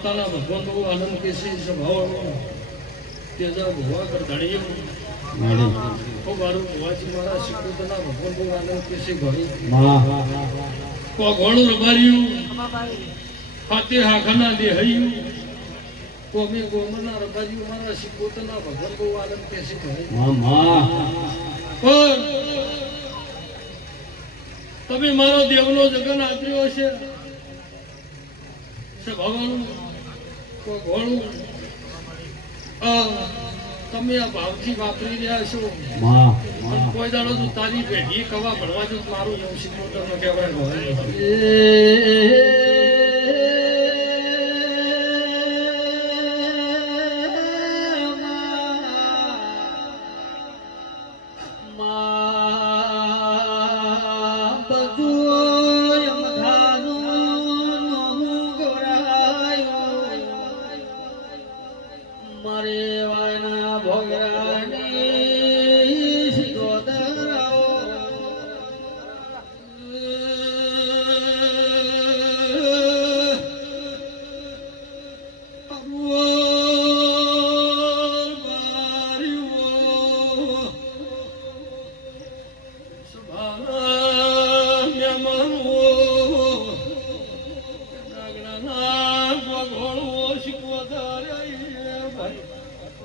માતાના ભગવાન બહુ આનંદ કેસી સ્વભાવનો તેજા ભુવા કર ધણીઓ માડી મારું ભુવાજી મારા શિકોતના ભગવાન બહુ આનંદ કેસી ઘણી માં કો ઘણું રબાર્યું ફાતે હાખના દેહૈયું. કોમે ગોમના રબાર્યું મારા શિકોતના ભગવાન બહુ આનંદ કેસી ઘણી પણ તમે મારો દેવનો જગન આપ્યો છે સ્વભાવનું કોઈ ઘોડું આ તમે આ ભાવથી વાપરી રહ્યા છો. કોઈ દાડો તું તારી પેઢી કવા ભણવા જો મારું એવું શીખવતો ન કહેવાય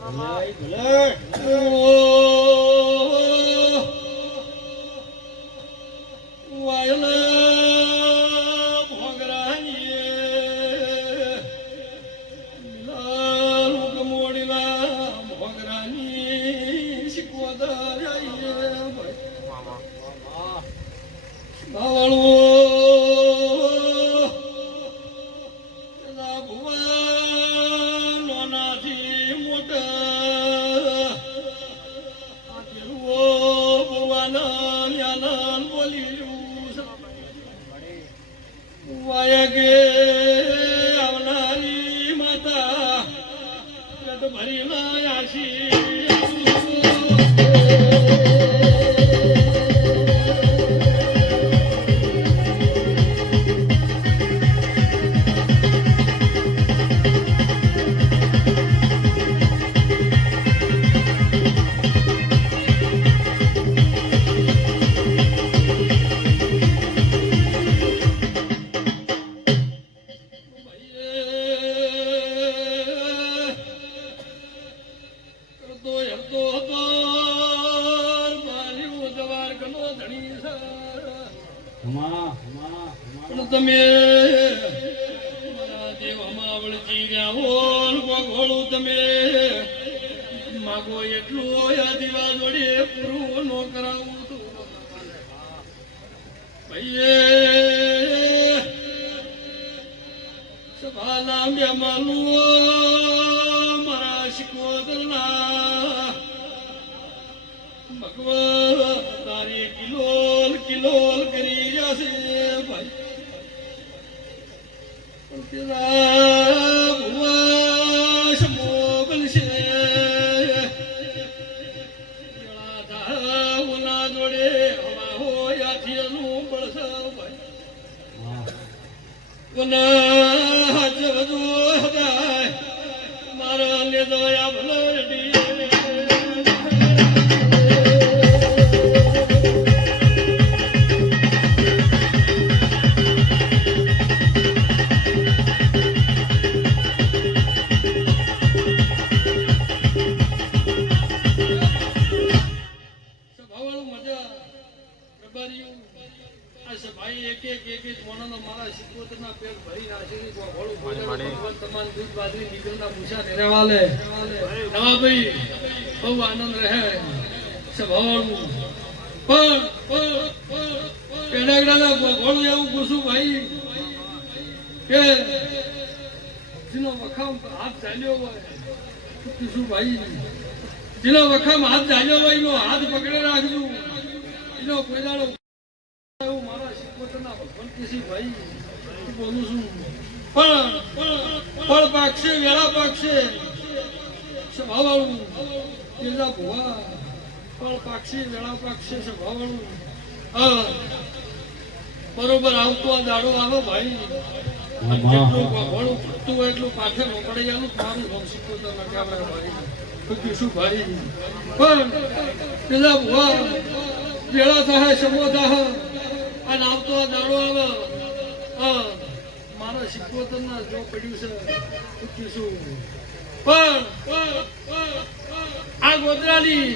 વાયલા તમે દેવામાં ભાઈએ સભાના મહેમાનો મારા શિકોતરના ભગવાન તારી કિલોલ કિલોલ કરી રહ્યા છે. મારા ને દયા ભલડી રબારીયું આ સભાઈ એક એક એક એક મોણાનો મારા શિકોતરના પેટ ભરી નાખી ભોળું ભગવાન તમામ દૂધ બાજરી નીકળના મૂછા નિરેવા નવા ભાઈ બહુ આનંદ રહે. સભાવાળું પણ પણ પેડાગડાના ભોળું એવું પૂછું ભાઈ કે જેનો વખામ હાથ ચાલ્યો હોય પૂછું ભાઈ. જેનો વખામ હાથ ચાલ્યો હોય એનો હાથ પકડે રાખજો. એનો કોઈ દાડો એવું મારા શિકોતરના ભગવાન કેસી ભાઈ હું બોલું છું પણ ફળ પાકશે વેળા પાકશે સ્વભાવવાળું તેજા ભુવા ફળ પાકશે વેળા પાકશે સ્વભાવવાળું હા બરોબર આવતો આ દાડો આવે ભાઈ. હા, હા, જેટલું હા. ઘોડું ફરતું હોય એટલું ન પડી જવાનું મારું નામ સિકોતર ના કાબરા ભાઈ. તો શું ભાઈ? પણ પેલા ભુવા વેળા થાય સમો થાય અને તો આ દાડો આવે. મારા સિકોતર ના જો પડ્યું છે શું પણ, આ ગોધરાની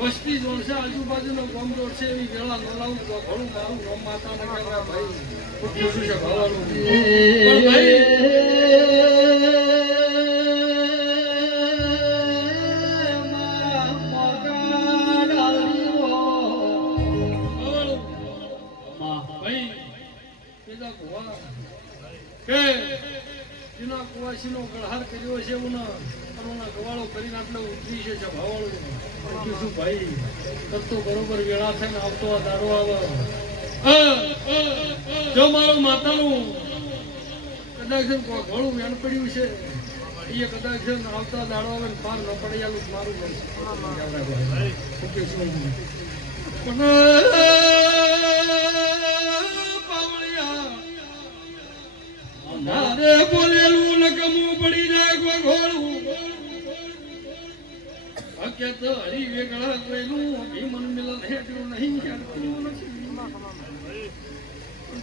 વસ્તી જોડશે આજુબાજુનો ગામ જોડશે એવી વેળા નોલાવું તો ઘણું મારું ગામ માતા ના ભાઈ પૂછ્યું છે, ભાવાળું. ભાઈ કરીને આટલે ઉતરી છે છે શું ભાઈ કરતો બરોબર વેળા થઈને આવતો આ દાડો આવે જો મારો માતાનું કદાચ છે ને કોઈ ઘણું વેણ પડ્યું છે એ કદાચ આવતા દાડો આવે ને પાર ન પડી આલું મારું ઘર ઓકે પણ બોલેલું નકમું પડી જાય કોઈ ઘોડું હકે તો હરી વેગળા કોઈનું ભીમન મિલન હેઠું નહીં હેઠું નથી.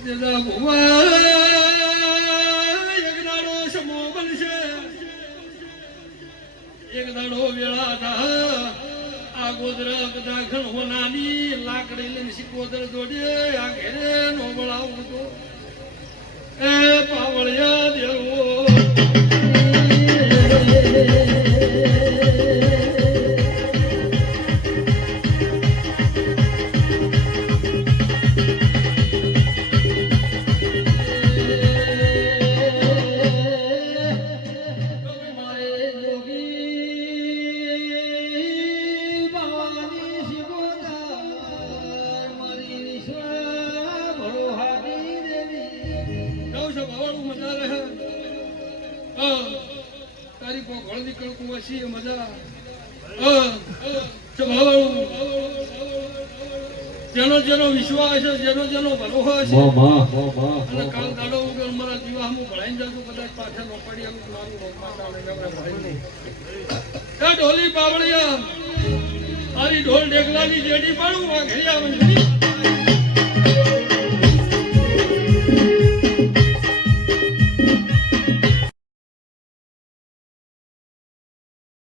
તેના ભુવા પાવળિયા દેવો મજા હા જેનો જેનો વિશ્વાસ છે જેનો જેનો ભરોસો છે. અને કાલ દાડો મારા જીવા હું ભણાઈ જતું કદાચ પાછળ નો આવું મારું રોગ માતા ને ગમે ભાઈ એ ઢોલી પાવળિયા મારી ઢોલ ઢેકલાની જેડી પાડું વાઘરી મંજરી